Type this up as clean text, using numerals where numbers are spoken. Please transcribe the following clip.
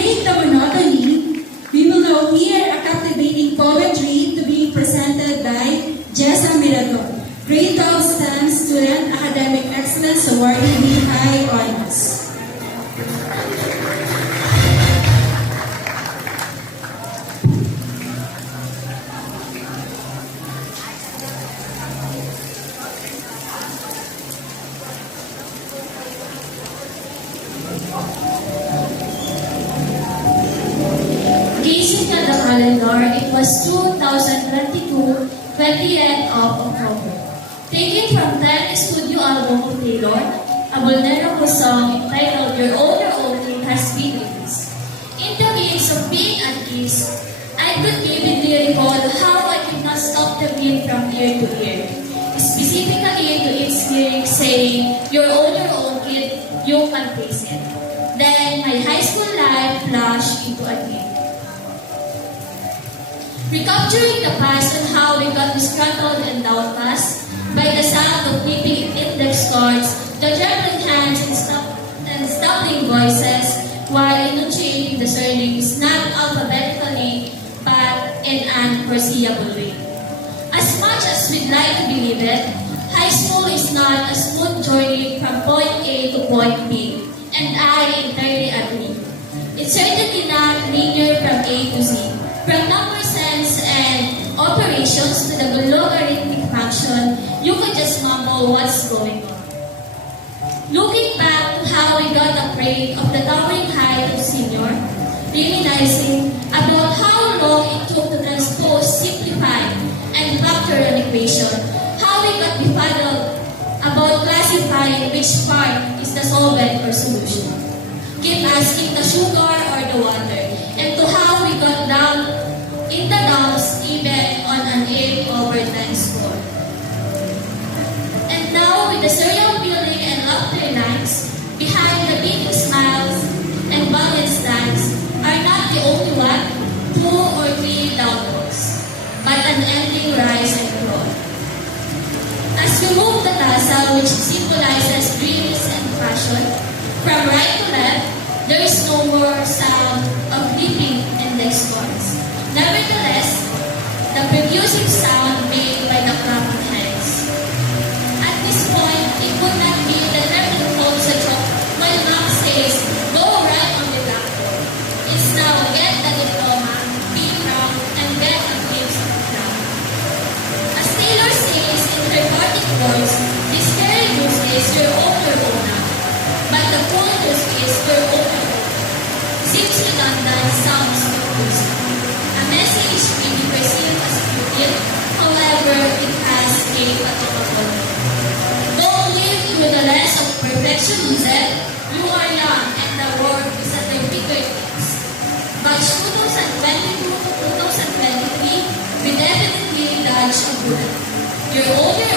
break the monotony, we will now hear a captivating poetry to be presented by Jessa Miragon, Grade 12 STEM Student Academic Excellence Awardee with High Honors. Gazing at the calendar, it was 2022, 20th of October. Taken from 10 studio album of Taylor, a vulnerable song entitled Your Own Kid has been released. In the midst of being at ease, I could vividly recall how I could not stop the beat from ear to ear. Specifically to its lyrics saying, Your own kid, you can face it. Then my high school life flashed into a dream. Recapturing the past and how we got disgruntled and downcast by the sound of beeping index cards, the trembling hands and stumbling voices, while enunciating the surnames not alphabetically but in an foreseeable way. As much as we'd like to believe it, high school is not a smooth journey from point A to point B, and I entirely agree. It's certainly not linear from A to Z. From number sense and operations to the logarithmic function, you could just mumble what's going on. Looking back to how we got afraid of the towering height of senior, reminiscing about how long it took to transpose, simplify, and factor an equation, how we got befuddled about classifying which part is the solvent or solution. Keep asking the sugar or the water, and to how we got down in the dumps even on an 8/10 score. And now with the serial billing and laughter lines, behind the beaming smiles and bucket stands are not the only one, 2 or 3 downloads, but an ending rise and fall. As we move the tassel which symbolizes dreams and passion, from right to left, there is no more sound of beeping index cards. Nevertheless, the percussive sound made by the clapping hands. At this point, it would not be the trembling folds that talk while Max says, go right on the blackboard. It's now get the diploma, be proud, and get a glimpse of the crown. As Taylor says in her poetic voice, this scary news is your own now. But the cool news is your own. Seems redundant, sounds confusing. A message may be perceived as futile, however, it has a pathological. Don't live through the lens of perfectionism. You are young and the world is at their fingertips. Batch 2022 to 2023, we definitely dodge a bullet. Your older